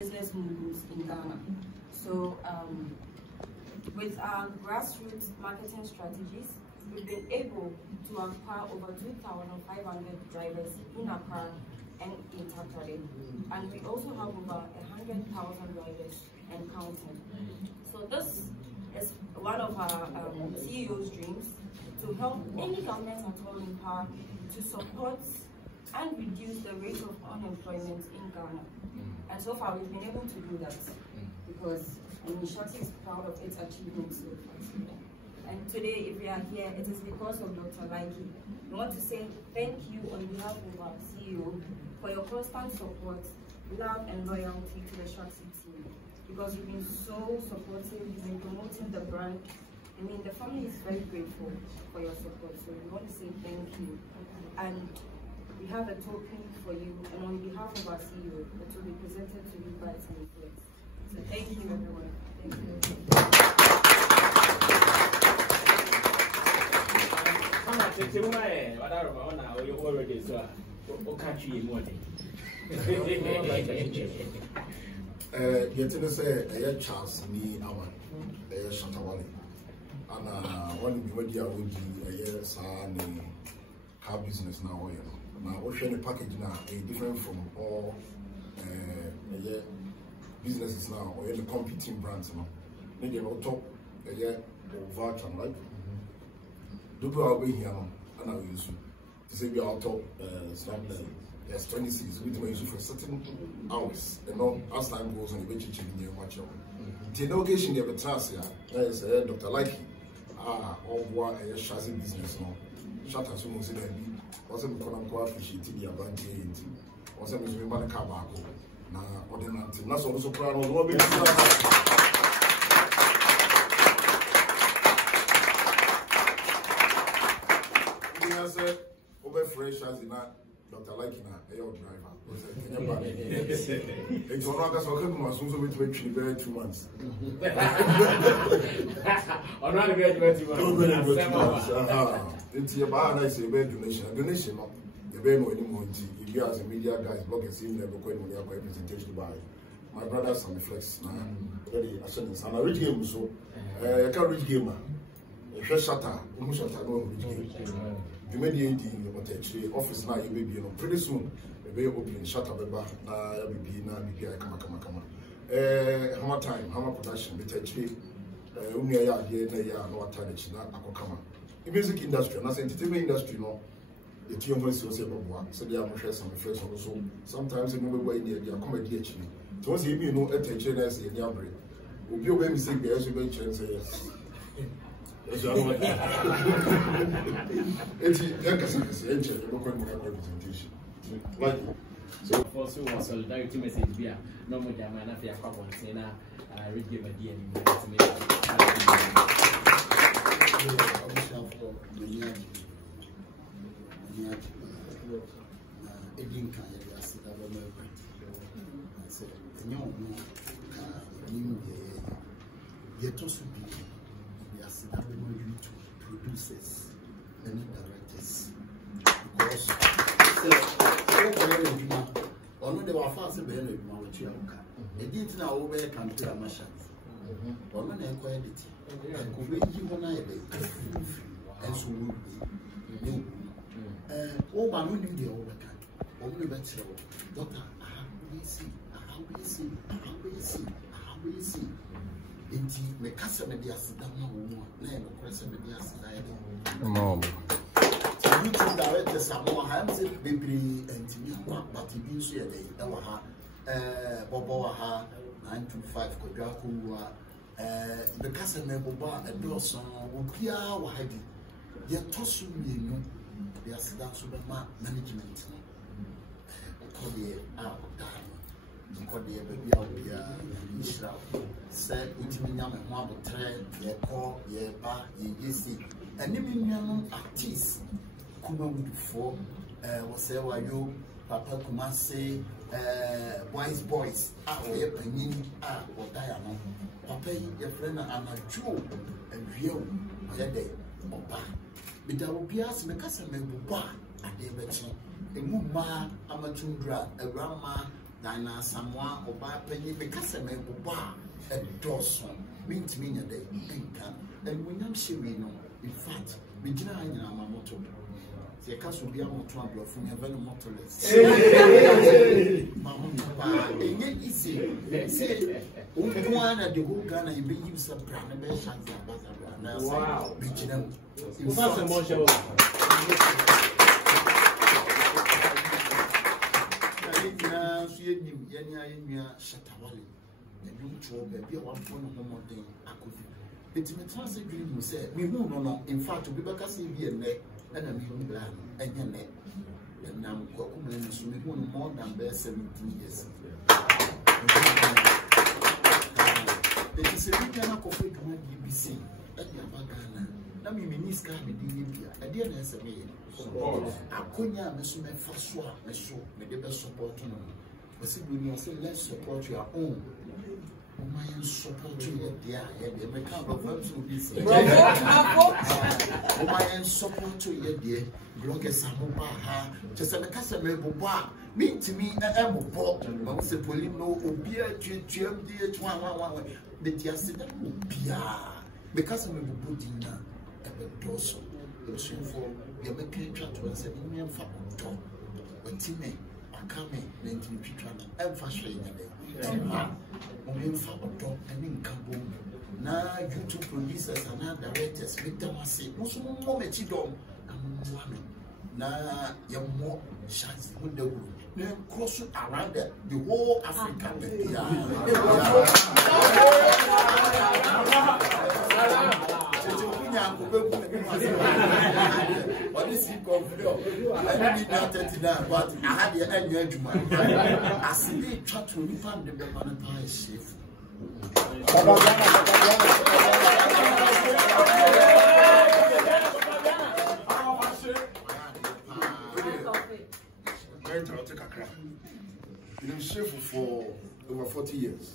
business movements in Ghana. So with our grassroots marketing strategies, we've been able to acquire over 2,500 drivers in Accra and in Takoradi. And we also have over 100,000 drivers and counting. So this is one of our CEO's dreams, to help any government at all in power to support and reduce the rate of unemployment in Ghana. And so far we've been able to do that because Shaxi is proud of its achievements so far. And today, if we are here, it is because of Dr. Laiki. We want to say thank you on behalf of our CEO for your constant support, love and loyalty to the Shaxi team, because you've been so supportive, you've been promoting the brand. I mean, the family is very grateful for your support, so we want to say thank you. And we have a token for you, and on behalf of our CEO, it will be presented to you by some friends. So thank you, everyone. Thank you. Getting say Charles me Aman, Shatta Walle. And one of the media would do car business now. Now, ocean package now is different from all businesses now, or any competing brands now. Maybe on top, Overton, right? Do we are here now? And I will use to say we are top yes, 26 with my use for certain hours. And now, as time goes on, eventually checking your watch. The occasion you have a chance here, there is Dr. Laiki, or what a Shaxi business now. Shatta so much then was a quote appreciate the advantage. Was a Miss Mamma Cabaco. Now, ordinance, not also proud of what we said, over fresh as in Dr. Laikina, a driver. It's one of us who was also with 2 months. I'm not going to 2 months. It's about I say donation. The very anymore. If you as a media guys, bloggers, you never quite when you have representation by my brothers and flex. Very assurance. And a rich game, so I can't rich gamer. If you're Shatta, almost Shatta, no rich game. You may be in the office now, you may be pretty soon. The way open Shatta Beba, now be come. How much time, how much production, but actually, only a year, no attach, not Akokama. The music industry, and as entertainment industry, no, the team was so so they are share some friends also. Sometimes you know where they are comedy actually. So once you know attention as a young brain, will be a mistake there, so very chance yes. It's representation. Like so for so solidarity message be no more than man after a one saying read give a DNA to me. Producers and directors because on the fast they didn't know where can tell my shot. On an inquiry, and could be when I and so would be. Oh, but only the overcome. Only better. Doctor, how will you see? Inti me kasa me dia sida na wo na e no kwese me dia sida e mom so YouTube director Samuel Hamza bibri entimi but bi nso ye dey e wa ha bobo wa ha 925 kodwa ko wa me kasa me bobo a do so wo bia wa ha di ye tosu mienu dia sida so be ma management no ko dey a da because the baby out there Israel said which mean I'm a mother trend ye call ye ba ye see and even artists come with for was say why you Papa Kumasi boys we panin what diano Papa your friend and a Joe and real ye day oba but there will be as me kasa me buba ade bechi emu ma amatundra a grandma Dina Samoa or by penny because I may bar a dorsum. Mean to me a day, and when I'm sure we know, in fact, we deny in our motto. The cast will be able to trouble from a very motorless. Mamma, and yet easy. Say, one at the whole gun and be used a brand and best chance. Wow, Benjamin. You pass a motion. Shatta Walle. The new job, baby, one phone more thing. I could. It's my transit dream. You said, we move no. In fact, we back as if you're neck and I'm even glad and your neck. And now, more than best 17 years. It is a weekend of coffee to one BBC at Yamagana. Now, me, Miss Carby, I didn't answer me. I couldn't miss my first swap, my show, my best support. But see, when you say, let's support your own. My support you, dear, they may come of verbs will be said. My support you, dear, bloggers, Samoa, just a customer, Boba, mean to me, I am a pop, once a polino, or beer, GM, dear, the Tiasida will be because I'm a good dinner at the dorsal. The soon for your making chat to us, and me and Fab Tom, but Timmy. Coming, then to be trying to emphasize now, YouTube producers and now directors make them say, no, so moment you don't. Now, you're more chance with the world. Then cross around the whole Africa. What is it called? I didn't know 39, but I had the annual Juma. I see they try to refund the monetary shift. You've been chef for over 40 years.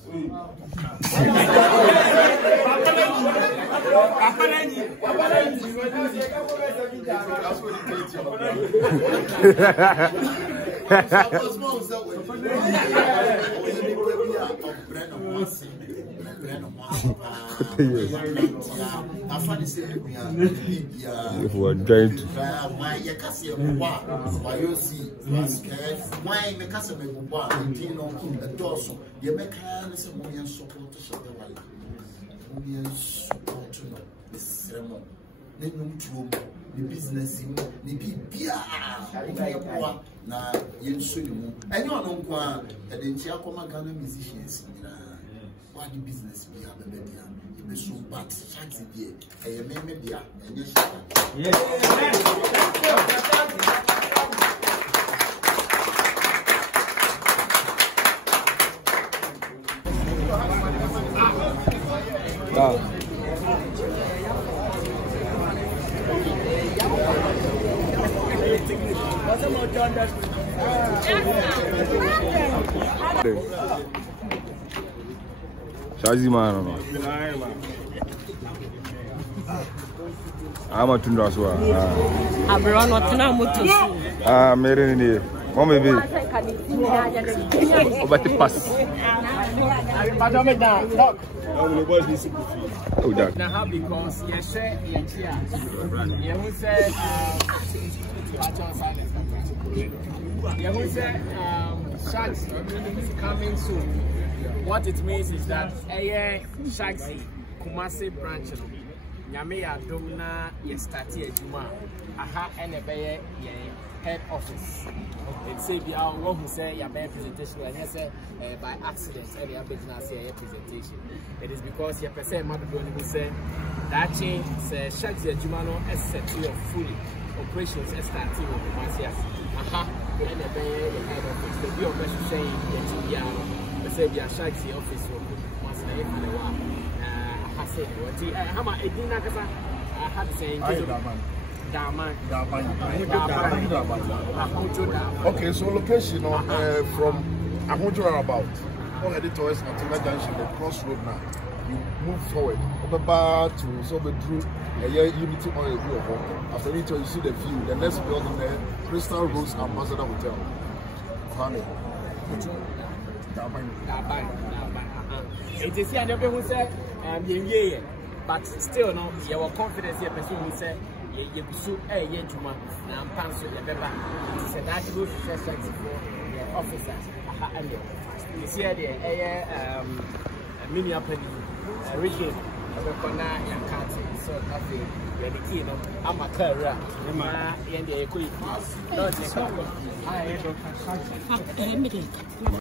the business the bibia na yenso ni mu enyo no nko a e de ntia koma Ghana musicians what the business be abebedia e be so but Shaxi die e ye me dia enye Shatta yes Shaxi man no. I'm a tunda so. Abro no tuna mutu. Mere ni. Mo me be. O bate pass. Oh, that. Now, because you share your chair, you will say, you will say, Shaxi coming soon. What it means is that Shaxi Kumasi branch, Yamea Domna, Yestati Juma, aha, and a head office. It's say be our one who say your presentation and he say by accident and your business presentation. It is because your person mother who say that change say Shaxi Jumano is set to your fully operations starting with Masias. Aha, and a head office. The view of us saying that say be a Shaxi office for Master and a while. I said what how much I had saying Okay, so location from Ahunjo about. Headed towards Matina Junction, the crossroad now. You move forward. About to so through a unity on a view of after it you see the view. The next building there, Crystal Rose Ambassador Hotel. It is here who say yeah, but still no, you are confident here person who say you pursue a year to month and pencil the paper. It is a national Shaxi for the officers. You see there a mini opening region of the corner and country. So that's the key. I'm a career. I'm a